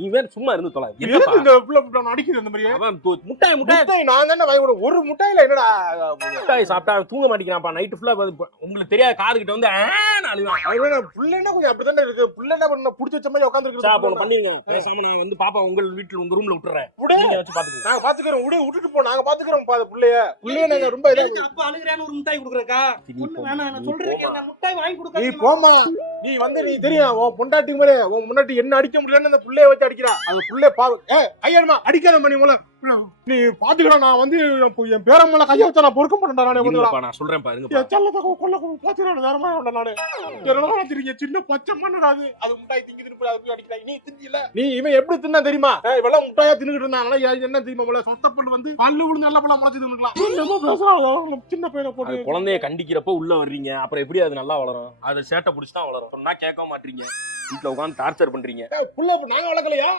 நீ வேற சும்மா இருந்து தொலை. இந்த புள்ள அடிக்குது இந்த மாதிரி. அவன் முட்டாய் நான் தானே வாங்கி கொடுத்தேன். ஒரு முட்டையில என்னடா முட்டாய் சாப்பிட்டா தூங்க மாட்டேங்கிறான்ப்பா. நைட்டு ஃபுல்லா உங்களுக்கு தெரியாத காது கிட்ட வந்து அழுவான். புள்ளன்னா கொஞ்சம் அப்படித்தானே இருக்கு. புள்ள என்ன பண்ண புடிச்சு வச்ச மாதிரி உட்காந்துருக்கு. பண்ணிருங்க. பேசாம நான் வந்து பாப்பா உங்க வீட்டுல உங்க ரூம்ல விட்டுறேன். வச்சு பாத்துக்கிறோம். நாங்க பாத்துக்கிறோம். விட்டுட்டு போ. நாங்க பாத்துக்கிறோம். புள்ளைய நாங்க ரொம்ப அப்ப அழுகுறான்னு ஒரு முட்டாய் குடுக்குறக்கா. நான் சொல்றேன் முட்டாய் வாங்கி கொடுக்க. நீ போமா. நீ வந்து நீ தெரியும் உன் பொண்டாட்டிக்கு மாதிரி உன் முன்னாடி என்ன அடிக்க முடியலன்னு அந்த புள்ளைய வச்சு அடிக்கிறா. அது புள்ளைய ஐயமா அடிக்காத மணி மூலம் நீ பாத்துக்கிறா. நான் வந்து என் பேரம்மல கைய வச்சா நான் பொறுக்க மாட்டேன். நான் சொல்றேன் பாருங்க. சின்ன பச்சை மண்ணாது அது முட்டாய் திங்கிட்டு அடிக்கிறாங்க. நீ திங்கல நீ இவன் எப்படி தின்னா தெரியுமா? இவெல்லாம் முட்டாயா தின்னுட்டு இருந்தாங்க. என்ன தெரியுமா? சொத்த பண்ணு வந்து பல்லு விழுந்து நல்ல பழம் முளைச்சு சின்ன பையனை போட்டு குழந்தைய கண்டிக்கிறப்ப உள்ள வர்றீங்க. அப்புறம் எப்படி அது நல்லா வளரும்? அதை சேட்டை பிடிச்சி தான் வளரும். சொன்னா கேட்க மாட்டீங்க. வீட்டுல உட்காந்து டார்ச்சர் பண்றீங்க. புள்ள நாங்க வளர்க்கலையா?